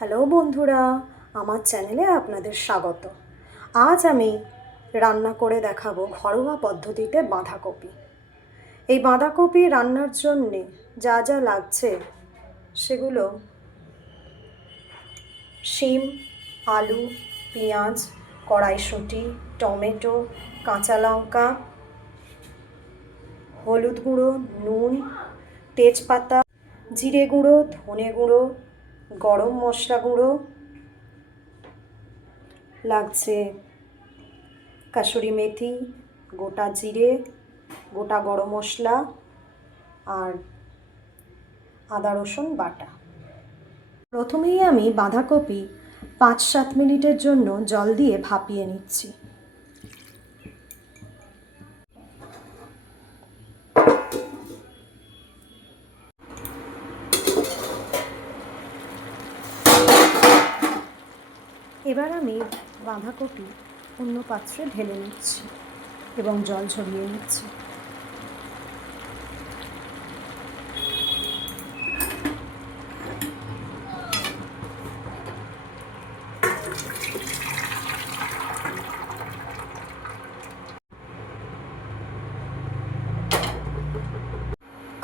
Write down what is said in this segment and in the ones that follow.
Hello বন্ধুরা, আমার চ্যানেলে আপনাদের স্বাগত। আজ আমি রান্না করে দেখাবো ঘরোয়া পদ্ধতিতে বাঁধাকপি। এই বাঁধাকপি রান্নার জন্যে যা যা লাগছে সেগুলো শিম, আলু, পেঁয়াজ, কড়াইশুঁটি, টমেটো, কাঁচা লঙ্কা, হলুদ গুঁড়ো, নুন, তেজপাতা, জিরে গুঁড়ো, ধনে গুঁড়ো, গরম মশলা গুঁড়ো, লাগছে কাসুরি মেথি, গোটা জিরে, গোটা গরম মশলা আর আদা রসুন বাটা। প্রথমেই আমি বাঁধাকপি 5-7 মিনিটের জন্য জল দিয়ে ভাপিয়ে নিচ্ছি। এবার আমি বাঁধাকপি অন্য পাত্রে ঢেলে নিচ্ছি এবং জল ঝরিয়ে নিচ্ছি।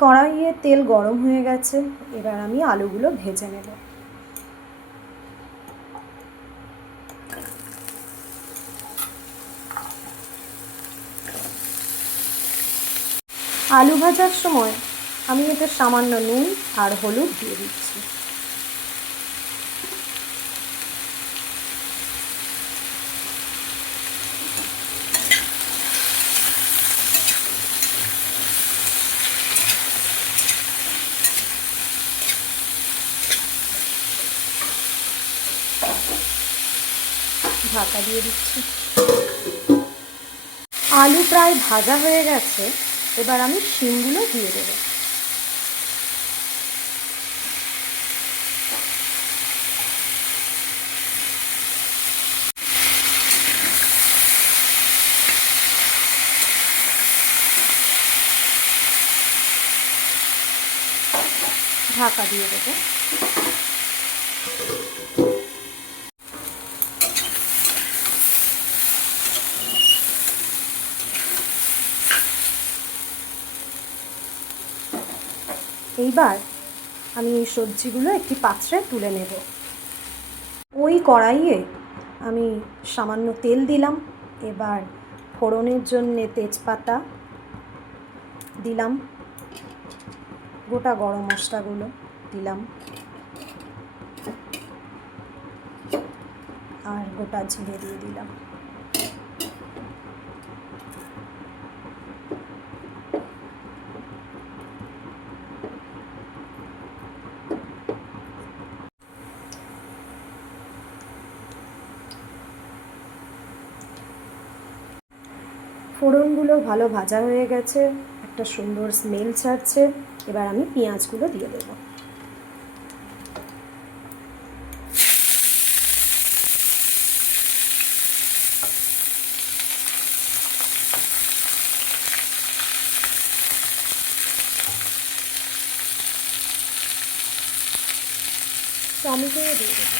কড়াইয়ে তেল গরম হয়ে গেছে, এবার আমি আলুগুলো ভেজে নেব। আলু ভাজার সময় আমি এতে সামান্য নুন আর হলুদ দিয়ে দিচ্ছি। ঢাকা দিয়ে দিচ্ছি। আলু প্রায় ভাজা হয়ে গেছে, এবার আমি শিমগুলো দিয়ে দেব। ঢাকা দিয়ে দেবো। এইবার আমি এই সবজিগুলো একটি পাত্রে তুলে নেব। ওই কড়াইয়ে আমি সামান্য তেল দিলাম। এবার ফোড়নের জন্যে তেজপাতা দিলাম, গোটা গরম মশলাগুলো দিলাম আর গোটা জিরে দিয়ে দিলাম। ফোড়নগুলো ভালো ভাজা হয়ে গেছে, একটা সুন্দর স্মেল ছাড়ছে। এবার আমি পেঁয়াজগুলো দিয়ে দেব। টমেটোও দিয়ে দেবো।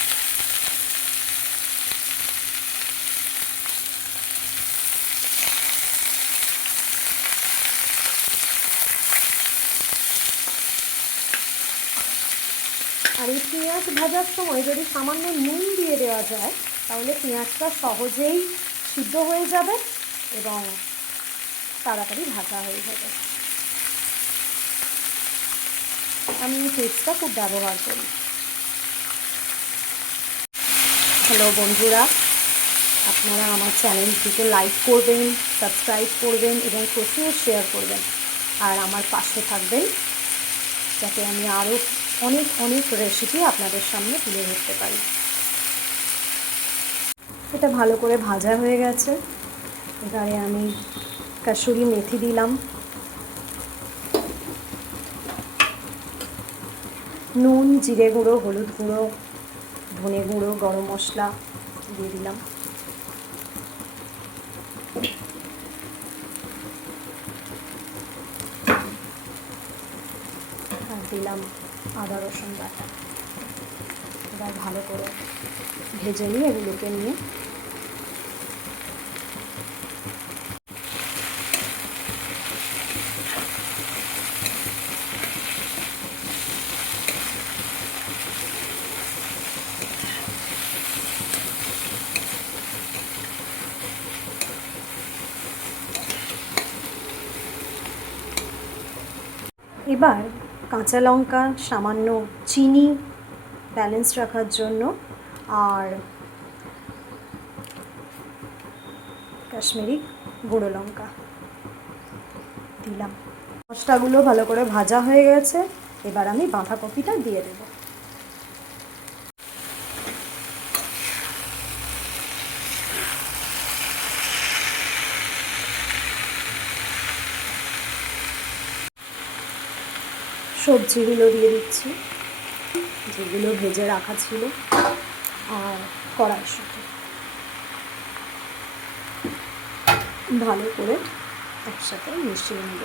আর এই পেঁয়াজ ভাজার সময় যদি সামান্য নুন দিয়ে দেওয়া যায় তাহলে পেঁয়াজটা সহজেই সিদ্ধ হয়ে যাবে এবং তাড়াতাড়ি ভাজা হয়ে যাবে। আমি এই পেস্টটা খুব ব্যবহার করি। হ্যালো বন্ধুরা, আপনারা আমার চ্যানেলটিকে লাইক করবেন, সাবস্ক্রাইব করবেন এবং প্রচুর শেয়ার করবেন আর আমার পাশে থাকবেন, যাতে আমি আরও অনেক অনেক রেসিপি আপনাদের সামনে তুলে ধরতে পারি। এটা ভালো করে ভাজা হয়ে গেছে। এবারে আমি কাসুরি মেথি দিলাম, নুন, জিরে গুঁড়ো, হলুদ গুঁড়ো, ধনে গুঁড়ো, গরম মশলা দিয়ে দিলাম। আর দিলাম আদা রসুন বাটা। এবার ভালো করে ভেজে নিয়ে এগুলোকে নিয়ে এবার কাঁচা লঙ্কা, সামান্য চিনি ব্যালেন্স রাখার জন্য, আর কাশ্মীরি গুঁড়ো লঙ্কা দিলাম। মশলাগুলো ভালো করে ভাজা হয়ে গেছে, এবার আমি বাঁধাকপিটা দিয়ে দেব। সবজিগুলো দিয়ে দিচ্ছি, যেগুলো ভেজে রাখা ছিল, আর কড়াইশুঁটি ভালো করে একসাথে মিশিয়ে নেব।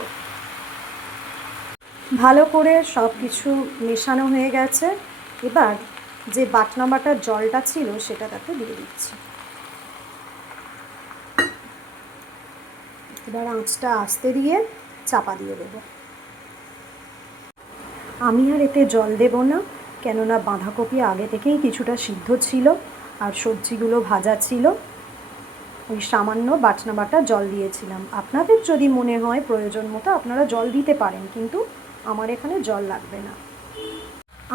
ভালো করে সব কিছু মেশানো হয়ে গেছে, এবার যে বাটনা বাটার জলটা ছিল সেটা তাতে দিয়ে দিচ্ছি। এবার আঁচটা আস্তে দিয়ে চাপা দিয়ে দেব। আমি আর এতে জল দেব না, কেননা বাঁধাকপি আগে থেকেই কিছুটা সিদ্ধ ছিল আর সবজিগুলো ভাজা ছিল। ওই সামান্য বাটনা বাটা জল দিয়েছিলাম। আপনাদের যদি মনে হয় প্রয়োজন মতো আপনারা জল দিতে পারেন, কিন্তু আমার এখানে জল লাগবে না।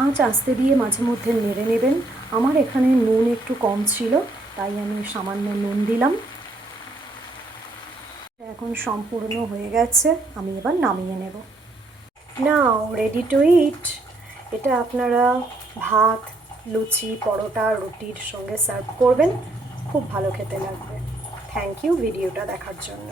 আঁচ আস্তে দিয়ে মাঝে মধ্যে নেড়ে নেবেন। আমার এখানে নুন একটু কম ছিল, তাই আমি সামান্য নুন দিলাম। এখন সম্পূর্ণ হয়ে গেছে, আমি এবার নামিয়ে নেব। নাও রেডি টু ইট। এটা আপনারা ভাত, লুচি, পরোটা, রুটির সঙ্গে সার্ভ করবেন, খুব ভালো খেতে লাগবে। থ্যাংক ইউ ভিডিওটা দেখার জন্য।